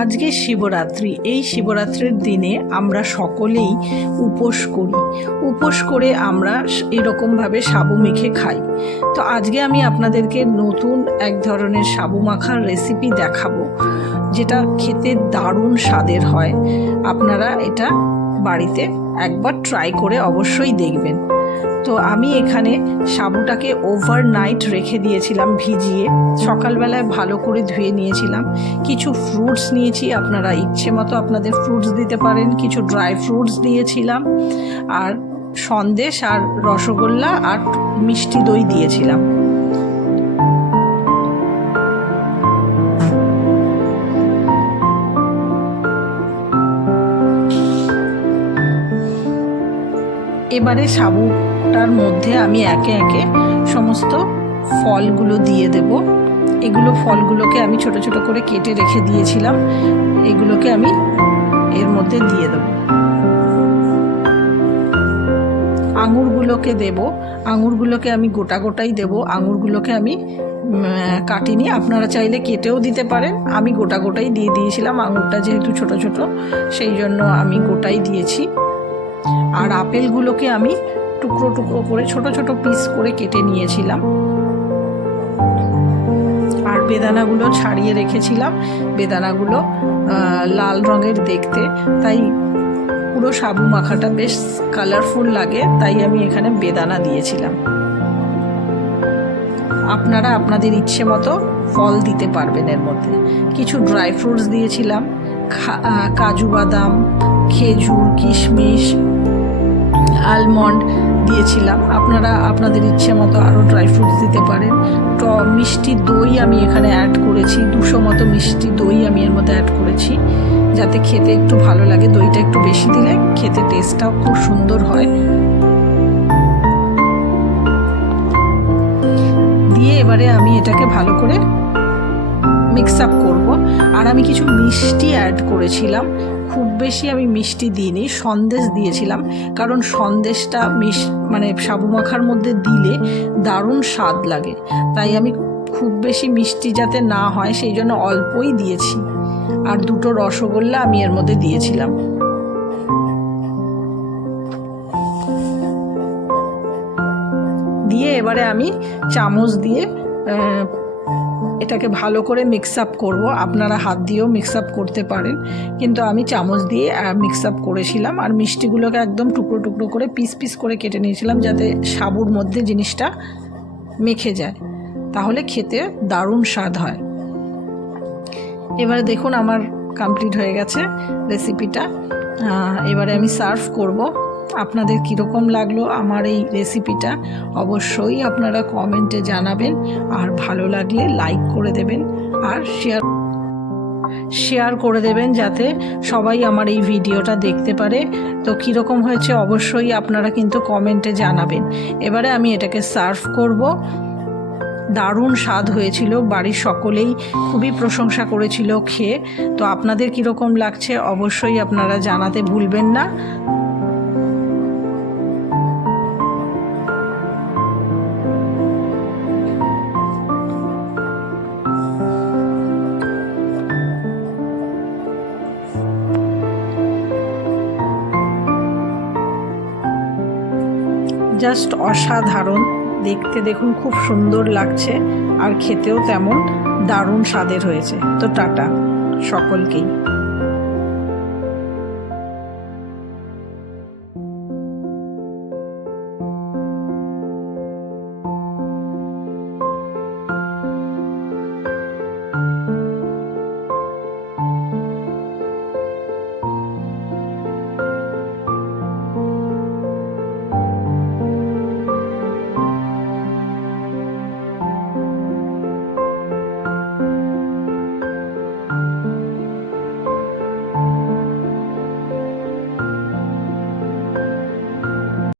আজকে শিবরাত্রি। এই শিবরাত্রির দিনে আমরা সকলেই উপোস করি। উপোস করে আমরা এরকমভাবে সাবু মেখে খাই। তো আজকে আমি আপনাদেরকে নতুন এক ধরনের সাবু মাখার রেসিপি দেখাবো, যেটা খেতে দারুণ স্বাদের হয়। আপনারা এটা বাড়িতে একবার ট্রাই করে অবশ্যই দেখবেন। তো আমি এখানে সাবুটাকে ওভারনাইট রেখে দিয়েছিলাম ভিজিয়ে, সকালবেলায় ভালো করে ধুয়ে নিয়েছিলাম। কিছু ফ্রুটস নিয়েছি, আপনারা ইচ্ছে মতো আপনাদের ফ্রুটস দিতে পারেন। কিছু ড্রাই ফ্রুটস দিয়েছিলাম, আর সন্দেশ আর রসগোল্লা আর মিষ্টি দই দিয়েছিলাম। এবারে সাবুটার মধ্যে আমি একে একে সমস্ত ফলগুলো দিয়ে দেব। ফলগুলোকে আমি ছোট ছোট করে কেটে রেখে দিয়েছিলাম, এগুলোকে আমি এর মধ্যে দিয়ে দেব। আঙুরগুলোকে দেব, আঙুরগুলোকে আমি গোটা গোটাই দেব। আঙুরগুলোকে আমি কাটিনি, আপনারা চাইলে কেটেও দিতে পারেন। আমি গোটা গোটাই দিয়ে দিয়েছিলাম, আঙুরটা যেহেতু ছোট ছোট সেই জন্য আমি গোটাই দিয়েছি। আর আপেলগুলোকে আমি টুকরো টুকরো করে ছোট ছোট পিস করে কেটে নিয়েছিলাম। আর বেদানাগুলো ছাড়িয়ে রেখেছিলাম। বেদানাগুলো লাল রঙের দেখতে, তাই পুরো সাবু মাখাটা বেশ কালারফুল লাগে, তাই আমি এখানে বেদানা দিয়েছিলাম। আপনারা আপনাদের ইচ্ছে মতো ফল দিতে পারবেন এর মধ্যে। কিছু ড্রাই ফ্রুটস দিয়েছিলাম, কাজু বাদাম, খেজুর, কিশমিশ, আলমন্ড দিয়েছিলাম। আপনারা আপনাদের ইচ্ছে মতো আরও ড্রাই ফ্রুটস দিতে পারেন। মিষ্টি দই আমি এখানে অ্যাড করেছি, 200 মতো মিষ্টি দই আমি এর মধ্যে অ্যাড করেছি, যাতে খেতে একটু ভালো লাগে। দইটা একটু বেশি দিলে খেতে টেস্টটাও খুব সুন্দর হয়। দিয়ে এবারে আমি এটাকে ভালো করে মিক্স আপ করবো। আর আমি কিছু মিষ্টি অ্যাড করেছিলাম, খুব বেশি আমি মিষ্টি দিইনি। সন্দেশ দিয়েছিলাম, কারণ সন্দেশটা মানে সাবু মাখার মধ্যে দিলে দারুণ স্বাদ লাগে, তাই আমি খুব বেশি মিষ্টি যাতে না হয় সেই জন্য অল্পই দিয়েছি। আর 2টো রসগোল্লা আমি এর মধ্যে দিয়েছিলাম। দিয়ে এবারে আমি চামচ দিয়ে এটাকে ভালো করে মিক্স আপ করবো। আপনারা হাত দিয়েও মিক্স আপ করতে পারেন, কিন্তু আমি চামচ দিয়ে মিক্স আপ করেছিলাম। আর মিষ্টিগুলোকে একদম টুকরো টুকরো করে পিস পিস করে কেটে নিয়েছিলাম, যাতে সাবুর মধ্যে জিনিসটা মেখে যায়, তাহলে খেতে দারুণ স্বাদ হয়। এবারে দেখুন আমার কমপ্লিট হয়ে গেছে রেসিপিটা। এবারে আমি সার্ভ করব। আপনাদের কীরকম লাগলো আমার এই রেসিপিটা অবশ্যই আপনারা কমেন্টে জানাবেন। আর ভালো লাগলে লাইক করে দেবেন আর শেয়ার করে দেবেন, যাতে সবাই আমার এই ভিডিওটা দেখতে পারে। তো কীরকম হয়েছে অবশ্যই আপনারা কিন্তু কমেন্টে জানাবেন। এবারে আমি এটাকে সার্ভ করব। দারুণ স্বাদ হয়েছিল, বাড়ির সকলেই খুবই প্রশংসা করেছিল খেয়ে। তো আপনাদের কীরকম লাগছে অবশ্যই আপনারা জানাতে ভুলবেন না। জাস্ট অসাধারণ দেখতে, দেখুন খুব সুন্দর লাগছে, আর খেতেও তেমন দারুণ স্বাদের হয়েছে। তো টাটা সকলকেই।